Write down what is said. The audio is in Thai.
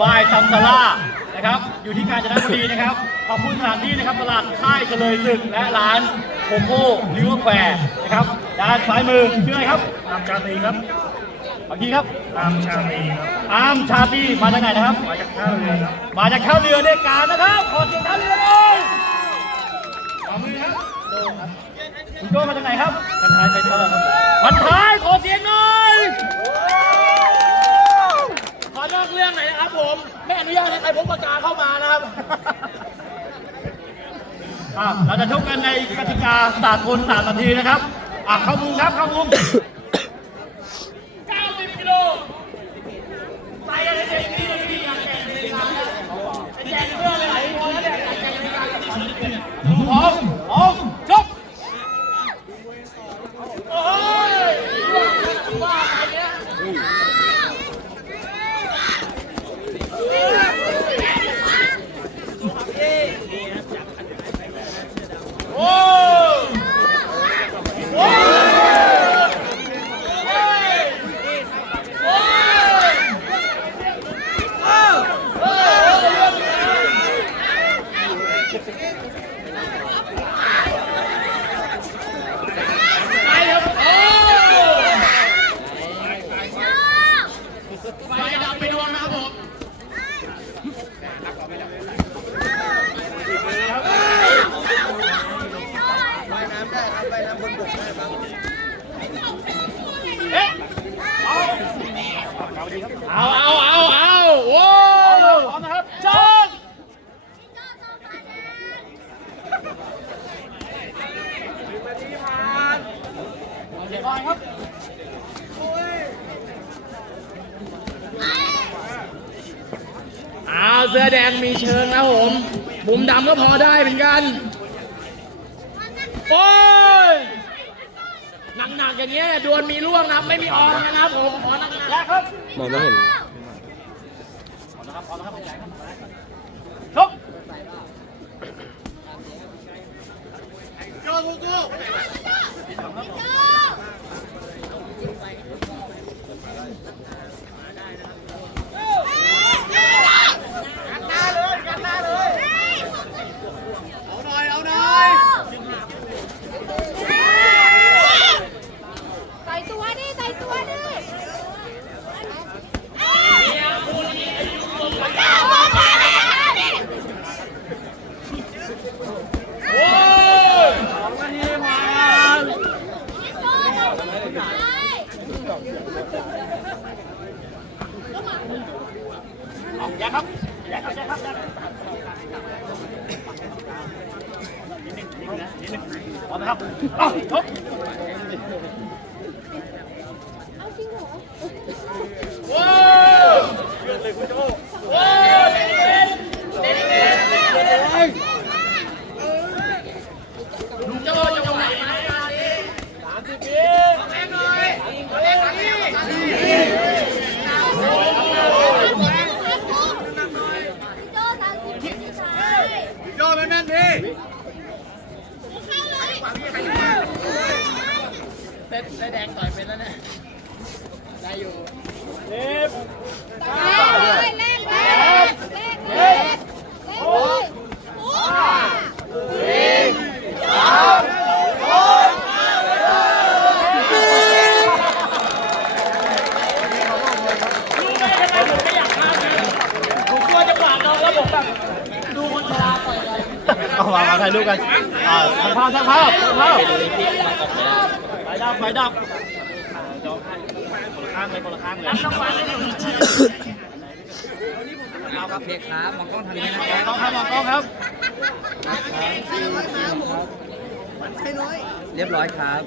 บายซัมซาร่านะครับ อยู่ที่กาญจนบุรีนะครับ ขอบคุณสถานที่นะครับตลาดค่ายเจริญศึกและร้านโคโค่ลิเวอร์แควร์นะครับ ด้านซ้ายมือชื่ออะไรครับตามชาตรีครับเมื่อกี้ครับตามชาตรีครับอาร์มชาตรีมาจากไหนนะครับ มาจากท่าเรือครับ มาจากท่าเรือในการนะครับ พกปากกาเข้ามานะครับอะเราจะชกกันในกติกาสากลสามนาทีนะครับอะเข้ามุมครับเข้ามุม 90กิโลใส่อะไรเด็กนี่เลยพี่อยากแต่งในงานนะแจกเพื่ออะไรพอแล้วเนี่ยอยากแต่งในงานกับสอนเด็ก พร้อมพร้อมชก โอ้ยว่าไปเนี่ยโอ้ยโอ้ยโอ้ยโอ้ย ไปครับโอ้ไฟดับไปดวงนะครับผม เอ๊ะ เอา เอาเอาเอาเอาโอ้พร้อมนะครับจงเสียงก่อนครับเอาเสื้อแดงมีเชิงนะผมมุมดำก็พอได้เหมือนกัน โอ้ หนักๆอย่างเงี้ยดวลมีร่วงนะครับไม่มีอองนะครับผมขอหนักๆแรกครับมองไม่เห็นชกใส่ตัวดิใส่ตัวดิ โอ้ย แยกครับแยกครับแยกครับแยกครับนิดนึงนิดนึงนะนิดนึงพร้อมนะครับอ้าวชก โอ้ยโอ้ยเด็ดเด็ดเด็ดเด็ดเด็ดลุงโจ้จะไหวไหมงานนี้สามสิบปีแรงหน่อยแรงหน่อย โจ้สามสิบพี่ชาย โจ้แม่นแม่นพี่ เซตแดงต่อยเป็นแล้วเนี่ยได้อยู่แรกเลยแรกเลยแรกเลยแรกเลยโอ้ยโอ้ย รู้ไหมทำไมผมไม่อยากมาผมกลัวจะกวาดน้องแล้วผมแบบดูคนชราต่อยกัน เอาถ่ายรูปกันอ่าทางภาพทางภาพทางภาพไฟดับไฟดับคนละข้างเลยคนละข้างเลยรับรางวัลได้อยู่โอเคครับมองกล้องทางนี้นะมองกล้องครับมองกล้องครับเรียบร้อยครับ